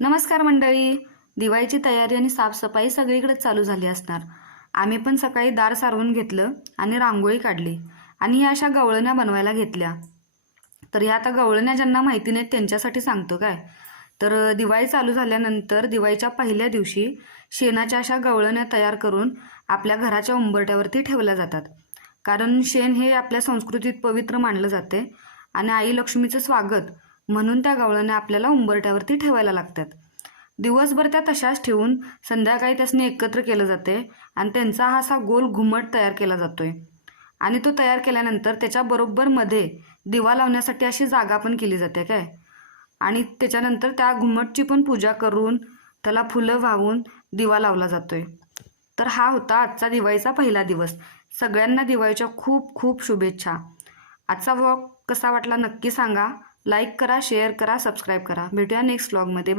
नमस्कार मंडळी. दिवाळीची तयारी आणि साफसफाई सगळीकडे चालू झाली असणार. आम्ही पण सकाळी दार सारवून घेतलं आणि रांगोळी काढली आणि ह्या अशा गवळण्या बनवायला घेतल्या. तर ह्या आता गवळण्या ज्यांना माहिती नाहीत त्यांच्यासाठी सांगतो काय. तर दिवाळी चालू झाल्यानंतर दिवाळीच्या पहिल्या दिवशी शेणाच्या अशा गवळण्या तयार करून आपल्या घराच्या उंबरठ्यावरती ठेवल्या जातात. कारण शेण हे आपल्या संस्कृतीत पवित्र मानलं जाते आणि आई लक्ष्मीचं स्वागत म्हणून त्या गवळण्या आपल्याला उंबरठ्यावरती ठेवायला लागतात. दिवसभर त्या तशाच ठेवून संध्याकाळी त्यासनी एकत्र केलं जाते आणि त्यांचा हा असा गोल घुमट तयार केला जातोय. आणि तो तयार केल्यानंतर त्याच्या बरोबर मध्ये दिवा लावण्यासाठी अशी जागा पण केली जाते काय. आणि त्याच्यानंतर त्या घुमटची पण पूजा करून त्याला फुलं वाहून दिवा लावला जातोय. तर हा होता आजचा दिवाळीचा पहिला दिवस. सगळ्यांना दिवाळीच्या खूप खूप शुभेच्छा. आजचा व्लॉग कसा वाटला नक्की सांगा. लाईक करा, शेअर करा, सबस्क्राईब करा. भेटूया नेक्स्ट व्लॉगमध्ये.